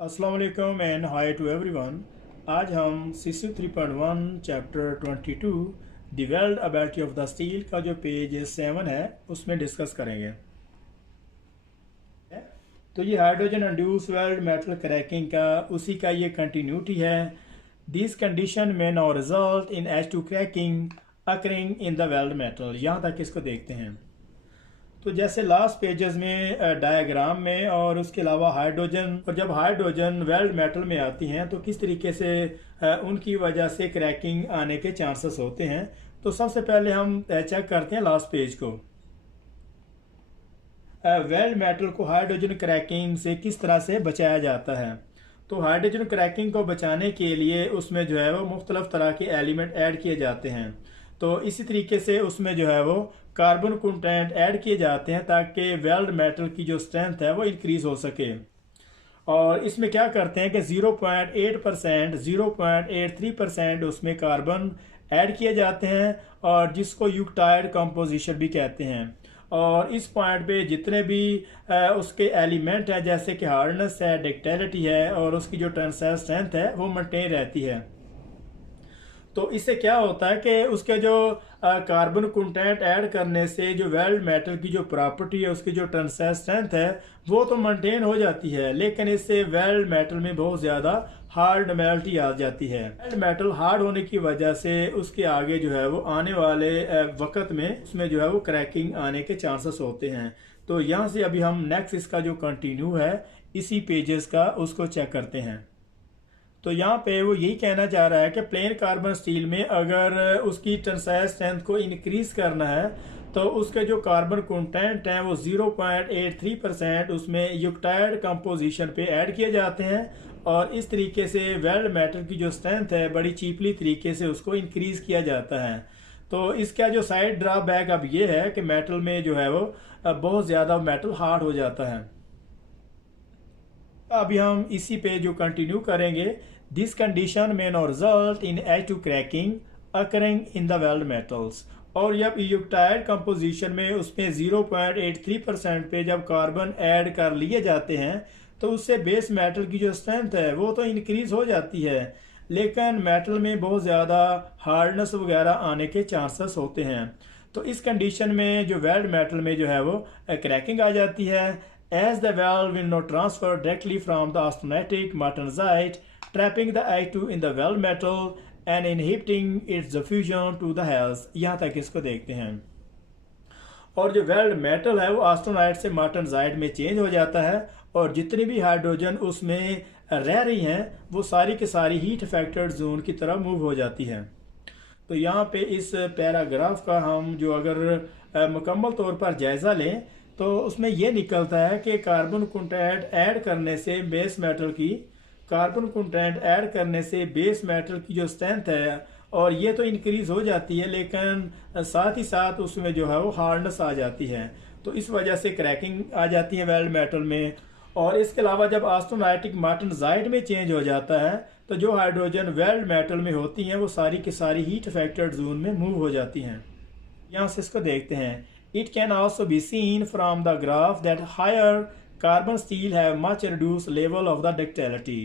अस्सलाम वालेकुम and hi to everyone. आज हम CC 3.1 chapter 22 the weldability of the steel का जो पेज 7 है उसमें डिस्कस करेंगे। तो ये hydrogen induce world metal cracking का उसी का ये कंटिन्यूटी है। दिस कंडीशन में now result in H2 cracking occurring in the world metal. यहाँ तक इसको देखते हैं। तो जैसे लास्ट पेजेस में डायग्राम में और उसके अलावा हाइड्रोजन, और जब हाइड्रोजन वेल्ड मेटल में आती हैं तो किस तरीके से उनकी वजह से क्रैकिंग आने के चांसेस होते हैं। तो सबसे पहले हम चेक करते हैं लास्ट पेज को। वेल्ड मेटल को हाइड्रोजन क्रैकिंग से किस तरह से बचाया जाता है। तो हाइड्रोजन क्रैकिंग को बचाने के लिए उसमें जो है वो मुख्तलिफ तरह के एलिमेंट ऐड किए जाते हैं। तो इसी तरीके से उसमें जो है वो कार्बन कंटेंट ऐड किए जाते हैं ताकि वेल्ड मेटल की जो स्ट्रेंथ है वो इंक्रीज हो सके। और इसमें क्या करते हैं कि 0.8%, 0.83% उसमें कार्बन ऐड किए जाते हैं और जिसको यूक्टाइड कंपोजिशन भी कहते हैं। और इस पॉइंट पे जितने भी उसके एलिमेंट हैं जैसे कि हार्डनेस है, डक्टिलिटी है और उसकी जो टेंसाइल स्ट्रेंथ है वो मेंटेन रहती है। तो इससे क्या होता है कि उसके जो कार्बन कंटेंट ऐड करने से जो वेल्ड मेटल की जो प्रॉपर्टी है, उसकी जो टेंसाइल स्ट्रेंथ है वो तो मेंटेन हो जाती है, लेकिन इससे वेल्ड मेटल में बहुत ज़्यादा हार्ड मेल्टी आ जाती है। वेल्ड मेटल हार्ड होने की वजह से उसके आगे जो है वो आने वाले वक्त में उसमें जो है वो क्रैकिंग आने के चांसेस होते हैं। तो यहाँ से अभी हम नेक्स्ट इसका जो कंटिन्यू है इसी पेजेस का उसको चेक करते हैं। तो यहाँ पे वो यही कहना चाह रहा है कि प्लेन कार्बन स्टील में अगर उसकी टेंसाइल स्ट्रेंथ को इंक्रीज करना है तो उसके जो कार्बन कंटेंट हैं वो 0.83% उसमें यूक्टाइड कंपोजिशन पे ऐड किए जाते हैं और इस तरीके से वेल्ड मेटल की जो स्ट्रेंथ है बड़ी चीपली तरीके से उसको इंक्रीज किया जाता है। तो इसका जो साइड ड्रॉबैक अब ये है कि मेटल में जो है वो बहुत ज़्यादा मेटल हार्ड हो जाता है। अभी हम इसी पे जो कंटिन्यू करेंगे। दिस कंडीशन में no result in H2 cracking occurring in the weld metals. और जब यूक्टाइड कंपोजिशन में उसमें 0.83% पे जब कार्बन ऐड कर लिए जाते हैं तो उससे बेस मेटल की जो स्ट्रेंथ है वो तो इंक्रीज हो जाती है, लेकिन मेटल में बहुत ज़्यादा हार्डनेस वगैरह आने के चांसेस होते हैं। तो इस कंडीशन में जो वेल्ड मेटल में जो है वो क्रैकिंग आ जाती है। As the valve will not transfer directly from the austenitic martensite, trapping the I2 in the weld metal and inhibiting its diffusion to the hells। यहाँ तक इसको देखते हैं। और जो वेल्ड मेटल है वो ऑस्टेनाइट से मार्टनजाइट में चेंज हो जाता है और जितनी भी हाइड्रोजन उसमें रह रही हैं वो सारी की सारी हीट अफेक्टेड जोन की तरफ मूव हो जाती है। तो यहाँ पे इस पैराग्राफ का हम जो अगर मुकम्मल तौर पर जायज़ा लें तो उसमें यह निकलता है कि कार्बन कंटेंट ऐड करने से बेस मेटल की जो स्ट्रेंथ है और ये तो इंक्रीज हो जाती है, लेकिन साथ ही साथ उसमें जो है वो हार्डनेस आ जाती है। तो इस वजह से क्रैकिंग आ जाती है वेल्ड मेटल में। और इसके अलावा जब ऑस्टेनाइटिक मार्टनजाइट में चेंज हो जाता है तो जो हाइड्रोजन वेल्ड मेटल में होती हैं वो सारी की सारी हीट अफेक्टेड जोन में मूव हो जाती हैं। यहाँ से इसको देखते हैं। It can also be seen from the graph that higher carbon steel have much reduced level of the ductility।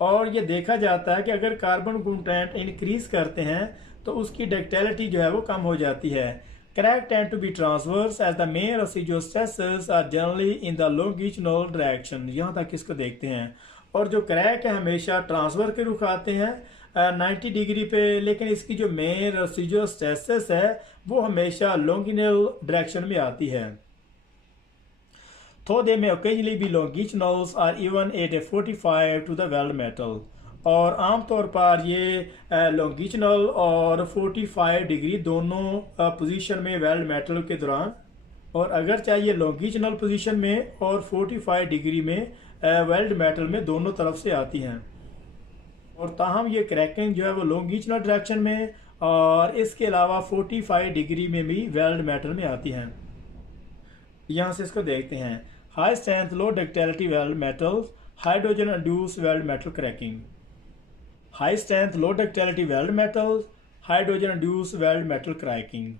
और ये देखा जाता है कि अगर कार्बन कंटेंट इंक्रीज करते हैं तो उसकी डक्टिलिटी जो है वो कम हो जाती है। Crack tend to be transverse as the main residual stresses are generally in the longitudinal direction। यहाँ तक इसको देखते हैं। और जो क्रैक है हमेशा ट्रांसफर के रुख आते हैं 90 डिग्री पे, लेकिन इसकी जो मेन रेसिडुअल स्ट्रेसेस है वो हमेशा लॉन्गिनल डायरेक्शन में आती है। तो दे में ओकेजनली भी longitudinals are even at 45 to the weld metal. और आमतौर पर ये लॉन्गिचुनल और 45 डिग्री दोनों पोजीशन में वेल्ड मेटल के दौरान, और अगर चाहिए लॉन्गिचुनल पोजीशन में और 45 डिग्री में वेल्ड मेटल में दोनों तरफ से आती हैं। और ताहम ये क्रैकिंग जो है वो लॉन्गिचुनल डायरेक्शन में और इसके अलावा 45 डिग्री में भी वेल्ड मेटल में आती हैं। यहाँ से इसको देखते हैं। High strength low ductility weld metals hydrogen induced weld metal cracking. High strength low ductility weld metals hydrogen induced weld metal cracking.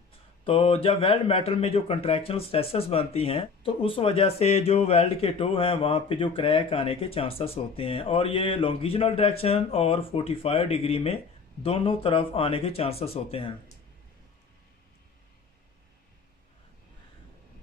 तो जब वेल्ड मेटल में जो कंट्रैक्शनल स्ट्रेसेस बनती हैं तो उस वजह से जो वेल्ड के टो हैं वहाँ पे जो क्रैक आने के चांसेस होते हैं, और ये लॉन्गिजनल डायरेक्शन और 45 डिग्री में दोनों तरफ आने के चांसेस होते हैं।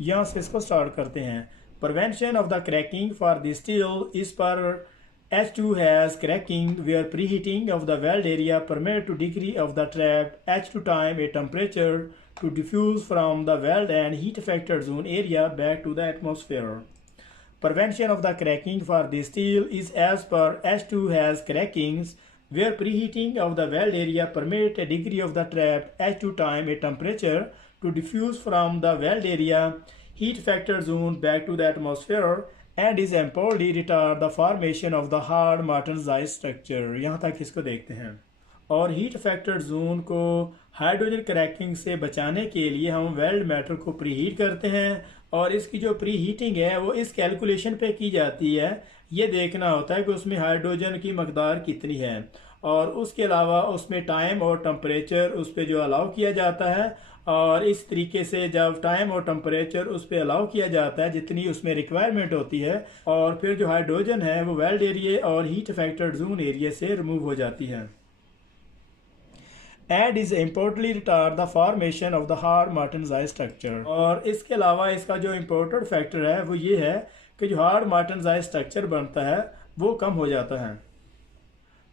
यहाँ से इसको स्टार्ट करते हैं। Prevention of the cracking for the steel is पर H2 has cracking where preheating of the weld area permit to degree of the trapped H2 time a temperature to diffuse from the weld and heat affected zone area back to the atmosphere. Prevention of the cracking for the steel is as per H2 has crackings where preheating of the weld area permit a degree of the trapped H2 time a temperature to diffuse from the weld area heat affected zone back to the atmosphere and is employed retard the formation of the hard martensite structure। यहाँ तक इसको देखते हैं। और heat affected zone को hydrogen cracking से बचाने के लिए हम वेल्ड मेटल को प्री हीट करते हैं, और इसकी जो प्री हीटिंग है वो इस कैलकुलेशन पे की जाती है। ये देखना होता है कि उसमें हाइड्रोजन की मकदार कितनी है, और उसके अलावा उसमें टाइम और टेम्परेचर उस पर जो अलाउ किया जाता है, और इस तरीके से जब टाइम और टेम्परेचर उस पर अलाउ किया जाता है जितनी उसमें रिक्वायरमेंट होती है, और फिर जो हाइड्रोजन है वो वेल्ड एरिया और हीट अफेक्टेड जोन एरिया से रिमूव हो जाती है। And is importantly retard the formation of the hard martensite structure. और इसके अलावा इसका जो इम्पोर्टेंट फैक्टर है वो ये है कि जो हार्ड मार्टेनजाइट स्ट्रक्चर बनता है वो कम हो जाता है।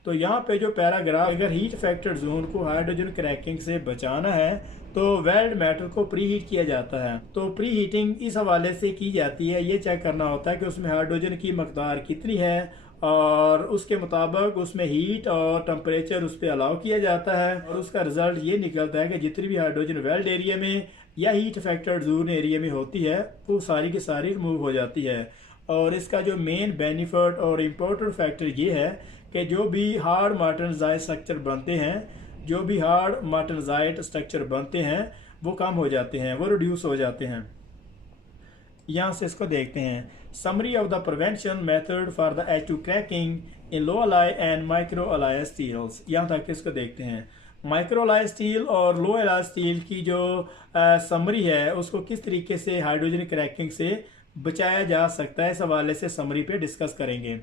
तो यहाँ पे जो पैराग्राफ, अगर हीट अफेक्टेड जोन को हाइड्रोजन क्रैकिंग से बचाना है तो वेल्ड मेटल को प्री हीट किया जाता है। तो प्री हीटिंग इस हवाले से की जाती है, ये चेक करना होता है कि उसमें हाइड्रोजन की मकदार कितनी है, और उसके मुताबिक उसमें हीट और टेम्परेचर उस पर अलाउ किया जाता है, और उसका रिजल्ट ये निकलता है कि जितनी भी हाइड्रोजन वेल्ड एरिया में या हीट अफेक्टेड जोन एरिया में होती है वो सारी की सारी रिमूव हो जाती है। और इसका जो मेन बेनिफिट और इम्पोर्टेंट फैक्टर ये है कि जो भी हार्ड मार्टेनजाइट स्ट्रक्चर बनते हैं, जो भी हार्ड मार्टेनजाइट स्ट्रक्चर बनते हैं वो कम हो जाते हैं, वो रिड्यूस हो जाते हैं। यहाँ से इसको देखते हैं। Summary of the prevention method for the H2 cracking in low alloy and micro alloy steels. यहाँ तक इसको देखते हैं। माइक्रो अलाई स्टील और लो अलाई स्टील की जो समरी है उसको किस तरीके से हाइड्रोजन क्रैकिंग से बचाया जा सकता है, इस हवाले से समरी पे डिस्कस करेंगे।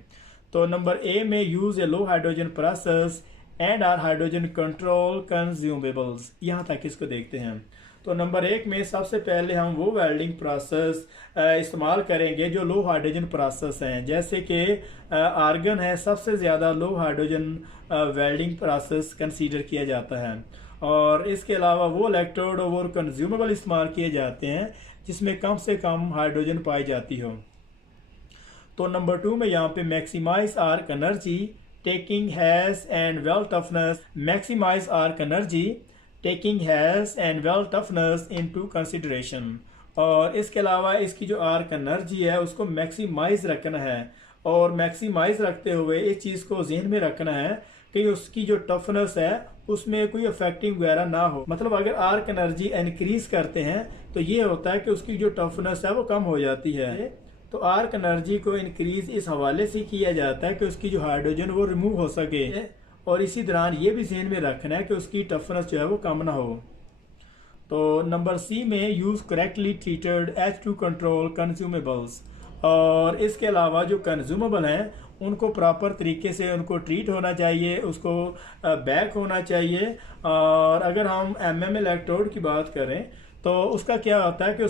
तो नंबर ए में use a low hydrogen process and are hydrogen control consumables. यहाँ तक इसको देखते हैं। तो नंबर एक में सबसे पहले हम वो वेल्डिंग प्रोसेस इस्तेमाल करेंगे जो लो हाइड्रोजन प्रोसेस हैं, जैसे कि आर्गन है, सबसे ज़्यादा लो हाइड्रोजन वेल्डिंग प्रोसेस कंसीडर किया जाता है। और इसके अलावा वो इलेक्ट्रोड और कंज्यूमेबल इस्तेमाल किए जाते हैं जिसमें कम से कम हाइड्रोजन पाई जाती हो। तो नंबर 2 में यहाँ पे maximise arc energy taking HAZ and weld toughness, maximise arc energy taking HAZ and weld toughness into consideration. और इसके अलावा इसकी जो आर्क एनर्जी है उसको मैक्सिमाइज रखना है, और मैक्सिमाइज रखते हुए इस चीज़ को जहन में रखना है कि उसकी जो टफनेस है उसमें कोई अफेक्टिंग वगैरह ना हो। मतलब अगर आर्क एनर्जी इंक्रीज करते हैं तो ये होता है कि उसकी जो टफनेस है वो कम हो जाती है। तो आर्क एनर्जी को इंक्रीज इस हवाले से किया जाता है कि उसकी जो हाइड्रोजन वो रिमूव हो सके, और इसी दौरान ये भी ध्यान में रखना है कि उसकी टफनेस जो है वो कम ना हो। तो नंबर सी में use correctly treated H2 control consumables. और इसके अलावा जो कंज्यूमेबल हैं उनको प्रॉपर तरीके से उनको ट्रीट होना चाहिए, उसको बैक होना चाहिए। और अगर हम MM इलेक्ट्रोड की बात करें तो उसका क्या होता है कि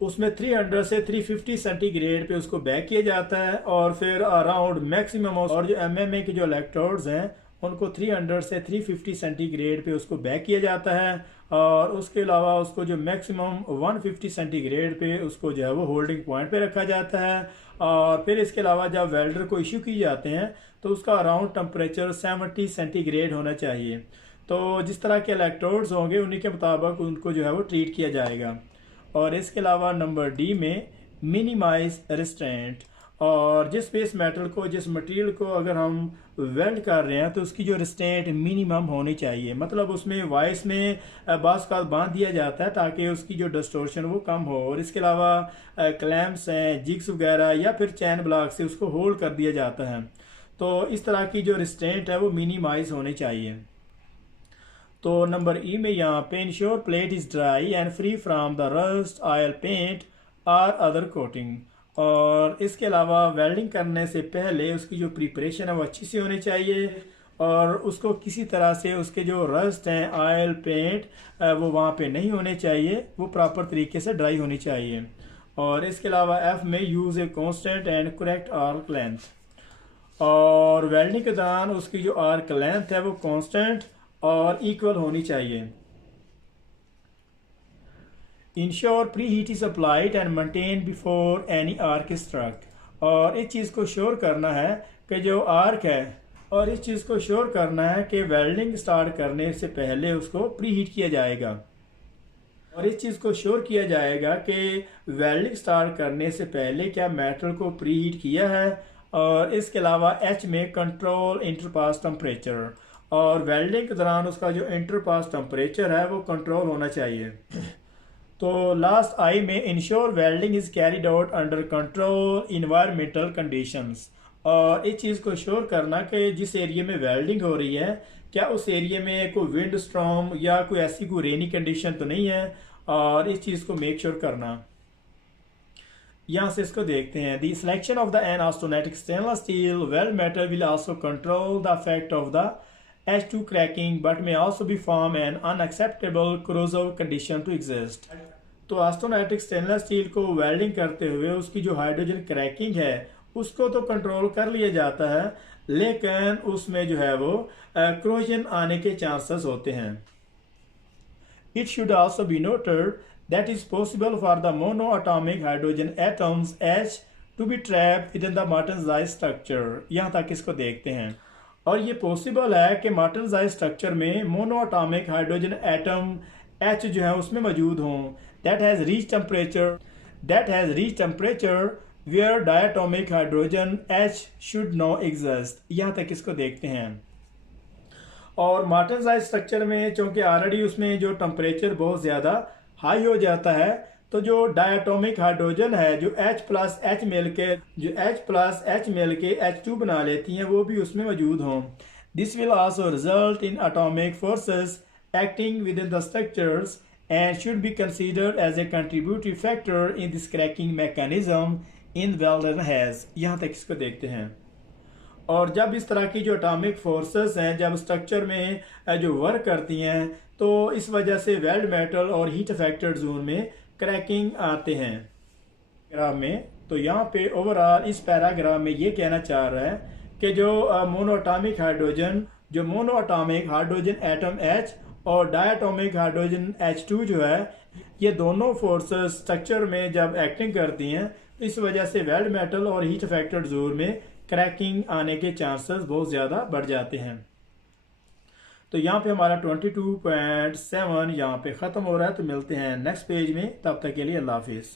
उसमें 300 से 350 सेंटीग्रेड पे उसको बैक किया जाता है, और फिर अराउंड मैक्सिमम, और जो MMA के जो इलेक्ट्रोड्स हैं उनको 300 से 350 सेंटीग्रेड पे उसको बैक किया जाता है, और उसके अलावा उसको जो मैक्सिमम 150 सेंटीग्रेड पे उसको जो है वो होल्डिंग पॉइंट पे रखा जाता है। और फिर इसके अलावा जब वेल्डर को इशू किए जाते हैं तो उसका अराउंड टेम्परेचर 70 सेंटीग्रेड होना चाहिए। तो जिस तरह के इलेक्ट्रोड्स होंगे उन्हीं के मुताबिक उनको जो है वो ट्रीट किया जाएगा। और इसके अलावा नंबर डी में मिनिमाइज रिस्ट्रेंट, और जिस बेस मेटल को, जिस मटेरियल को अगर हम वेल्ड कर रहे हैं तो उसकी जो रिस्ट्रेंट मिनिमम होनी चाहिए। मतलब उसमें वाइस में बास का बांध दिया जाता है ताकि उसकी जो डिस्टोर्शन वो कम हो, और इसके अलावा क्लैम्प्स हैं, जिग्स वगैरह या फिर चैन ब्लॉक से उसको होल्ड कर दिया जाता है। तो इस तरह की जो रिस्ट्रेंट है वो मिनिमाइज होनी चाहिए। तो नंबर ई में यहाँ पे ensure plate is dry and free from the rust oil paint और अदर कोटिंग। और इसके अलावा वेल्डिंग करने से पहले उसकी जो प्रिपरेशन है वो अच्छी सी होनी चाहिए और उसको किसी तरह से उसके जो रस्ट हैं ऑयल पेंट वो वहाँ पे नहीं होने चाहिए, वो प्रॉपर तरीके से ड्राई होनी चाहिए। और इसके अलावा एफ में use a constant and correct arc length, और वेल्डिंग के दौरान उसकी जो आर्क लेंथ है वो कांस्टेंट और इक्वल होनी चाहिए। Ensure pre heat is applied and maintain before any arc is struck, और इस चीज़ को श्योर करना है कि जो आर्क है, और इस चीज़ को श्योर करना है कि वेल्डिंग स्टार्ट करने से पहले उसको प्री हीट किया जाएगा, और इस चीज़ को श्योर किया जाएगा कि वेल्डिंग स्टार्ट करने से पहले क्या मेटल को प्री हीट किया है। और इसके अलावा एच में कंट्रोल इंटरपास टेम्परेचर, और वेल्डिंग के दौरान उसका जो इंटरपास टेम्परेचर है वो कंट्रोल होना चाहिए। तो लास्ट आई में ensure welding is carried out under control environmental conditions, और इस चीज़ को श्योर करना कि जिस एरिया में वेल्डिंग हो रही है क्या उस एरिया में कोई विंड स्टॉर्म या कोई ऐसी कोई रेनी कंडीशन तो नहीं है, और इस चीज़ को मेक श्योर करना। यहाँ से इसको देखते हैं। The selection of the an austenitic stainless steel weld metal will also control the effect of the H2 cracking but may also be form an unacceptable corrosive condition to exist। तो ऑस्टोनेटिक stainless steel को welding करते हुए उसकी जो hydrogen cracking है उसको तो control कर लिया जाता है, लेकिन उसमें जो है वो क्रोजन आने के चांसेस होते हैं। It should also be noted that it's possible for the monoatomic hydrogen atoms H to be trapped within the Martensite structure। यहाँ तक इसको देखते हैं, और ये पॉसिबल है कि मार्टेनसाइट स्ट्रक्चर में मोनोएटॉमिक हाइड्रोजन एटम H जो है उसमें मौजूद हों that has reached temperature where diatomic hydrogen H should not exist। यहाँ तक इसको देखते हैं। और मार्टेनसाइट स्ट्रक्चर में चूँकि ऑलरेडी उसमें जो टेम्परेचर बहुत ज़्यादा हाई हो जाता है, तो जो डायटोमिक हाइड्रोजन है जो H प्लस H मिल के H2 बना लेती हैं वो भी उसमें मौजूद हों। This will also result in atomic forces acting within the structures and should be considered as a contributory factor in this cracking mechanism in welded HAZ. यहाँ तक इसको देखते हैं। और जब इस तरह की जो एटॉमिक फोर्सेस हैं जब स्ट्रक्चर में जो वर्क करती हैं तो इस वजह से वेल्ड मेटल और हीट अफेक्टेड जोन में क्रैकिंग आते हैं। पैराग्राफ में तो यहाँ पे ओवरऑल इस पैराग्राफ में ये कहना चाह रहा है कि जो मोनोएटॉमिक हाइड्रोजन एटम H और डायटोमिक हाइड्रोजन H2 जो है ये दोनों फोर्सेस स्ट्रक्चर में जब एक्टिंग करती हैं तो इस वजह से वेल्ड मेटल और हीट अफेक्टेड जोन में क्रैकिंग आने के चांसेस बहुत ज़्यादा बढ़ जाते हैं। तो यहाँ पे हमारा 22.7 यहाँ पे ख़त्म हो रहा है। तो मिलते हैं नेक्स्ट पेज में, तब तक के लिए अल्लाह हाफिज़।